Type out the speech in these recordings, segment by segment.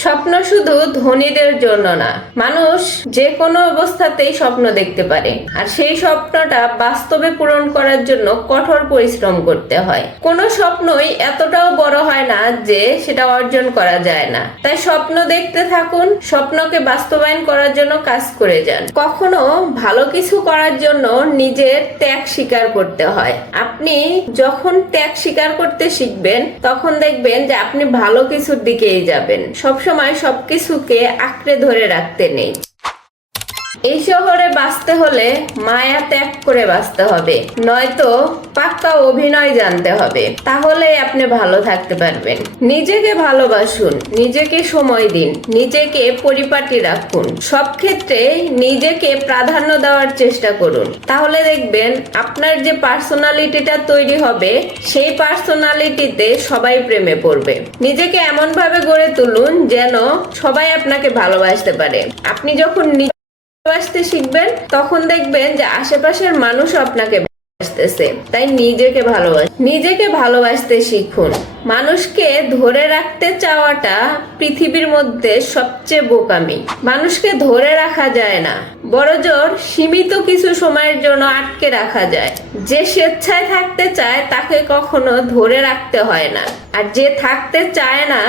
স্বপ্ন শুধু ধনীদের জন্য না, মানুষ যে কোনো অবস্থাতেই স্বপ্ন দেখতে পারে, আর সেই স্বপ্নটা বাস্তবে পূরণ করার জন্য কঠোর পরিশ্রম করতে হয়। কোনো স্বপ্নই এতটাও বড় হয় না যে সেটা অর্জন করা যায় না। তাই স্বপ্ন দেখতে থাকুন, স্বপ্নকে বাস্তবায়ন করার জন্য কাজ করে যান। কখনো ভালো কিছু করার জন্য নিজের ত্যাগ স্বীকার করতে হয়। আপনি যখন ত্যাগ স্বীকার করতে শিখবেন, তখন দেখবেন যে আপনি ভালো কিছুর দিকেই যাবেন। সবসময় সবকিছুকে আঁকড়ে ধরে রাখতে নেই। এই শহরে বাঁচতে হলে মায়া ত্যাগ করে বাঁচতে হবে, নয়তো পাক্কা অভিনয় জানতে হবে। তাহলেই আপনি ভালো থাকতে পারবেন। নিজেকে ভালোবাসুন, নিজেকে সময় দিন, নিজেকে পরিপাটি রাখুন। সব ক্ষেত্রে নিজেকে প্রাধান্য দেওয়ার চেষ্টা করুন। তাহলে দেখবেন আপনার যে পার্সোনালিটিটা তৈরি হবে, সেই পার্সোনালিটিতে সবাই প্রেমে পড়বে। নিজেকে এমন ভাবে গড়ে তুলুন যেন সবাই আপনাকে ভালোবাসতে পারে। আপনি যখন ভালোবাসতে শিখবেন, তখন দেখবেন যে আশেপাশের মানুষ আপনাকে ভালোবাসতেছে। তাই নিজেকে ভালোবাসতে শিখুন। মানুষকে ধরে রাখতে চাওয়াটা পৃথিবীর মধ্যে সবচেয়ে বোকামি। মানুষকে ধরে রাখা যায় না, বড়জোর সীমিত কিছু সময়ের জন্য আটকে রাখা যায়। যে স্বেচ্ছায় থাকতে চায় তাকে কখনো ধরে রাখতে হয় না, আর যে থাকতে চায় না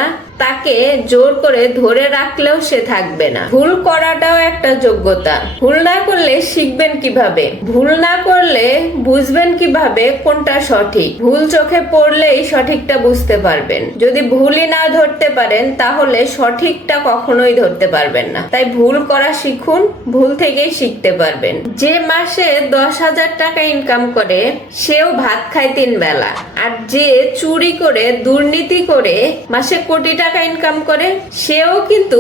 তাকে জোর করে ধরে রাখলেও সে থাকবে না। ভুল করাটাও একটা যোগ্যতা। ভুল না করলে শিখবেন কিভাবে? ভুল না করলে বুঝবেন কিভাবে কোনটা সঠিক? ভুল চোখে পড়লেই সঠিকটা বুঝতে পারবেন। যদি ভুলই না ধরতে পারেন, তাহলে সঠিকটা কখনোই ধরতে পারবেন না। তাই ভুল করা শিখুন, ভুল থেকেই শিখতে পারবেন। যে মাসে 10,000 টাকা ইনকাম করে সেও ভাত খায় 3 বেলা, আর যে চুরি করে দুর্নীতি করে মাসে কোটি টাকা ইনকাম করে সেও কিন্তু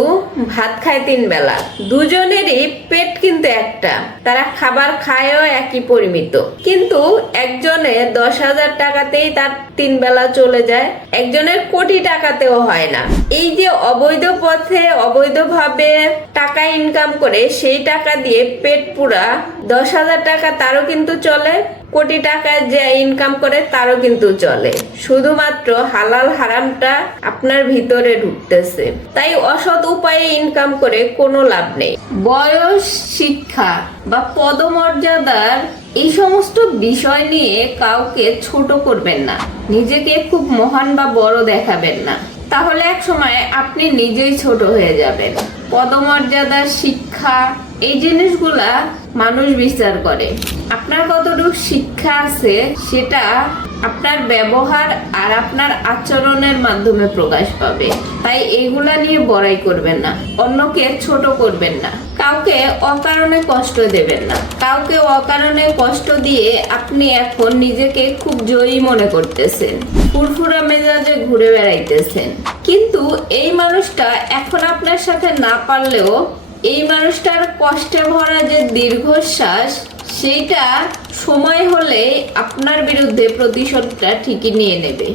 ভাত খায় 3 বেলা। দুজনেরই পেট কিন্তু একটা, তারা খাবার খায়ও একই পরিমিত, কিন্তু একজনে 10,000 টাকাতেই তার 3 বেলা চলে যায়, একজনের কোটি টাকাতেও হয় না। এই যে অবৈধ পথে অবৈধভাবে টাকা ইনকাম করে সেই টাকা দিয়ে পেট পুরা 10,000 টাকা তারও কিন্তু চলে, কোটি টাকা যে ইনকাম করে তারও কিন্তু চলে। শুধুমাত্র হালাল হারামটা আপনার ভিতরে ঢুকতেছে। তাই অসৎ উপায়ে ইনকাম করে কোনো লাভ নেই। বয়স, শিক্ষা বা পদমর্যাদার এই সমস্ত বিষয় নিয়ে কাউকে ছোট করবেন না, নিজেকে খুব মহান বা বড় দেখাবেন না, তাহলে এক সময় আপনি নিজেই ছোট হয়ে যাবেন। পদমর্যাদা, শিক্ষা, এই জিনিসগুলা মানুষ বিচার করে। আপনার কতটুকু শিক্ষা আছে সেটা আপনার ব্যবহার আর আপনার আচরণের মাধ্যমে প্রকাশ পাবে। তাই এইগুলা নিয়ে বড়াই করবেন না, অন্যকে ছোট করবেন না, কাউকে অকারণে কষ্ট দেবেন না। কাউকে অকারণে কষ্ট দিয়ে আপনি এখন নিজেকে খুব জয়ী মনে করতেছেন, ফুরফুরা মেজাজে ঘুরে বেড়াইতেছেন, কিন্তু এই মানুষটা এখন আপনার সাথে না পারলেও এই মানুষটার কষ্টে ভরা যে দীর্ঘশ্বাস, সেইটা সময় হলে আপনার বিরুদ্ধে প্রতিশোধটা ঠিকই নিয়ে নেবে।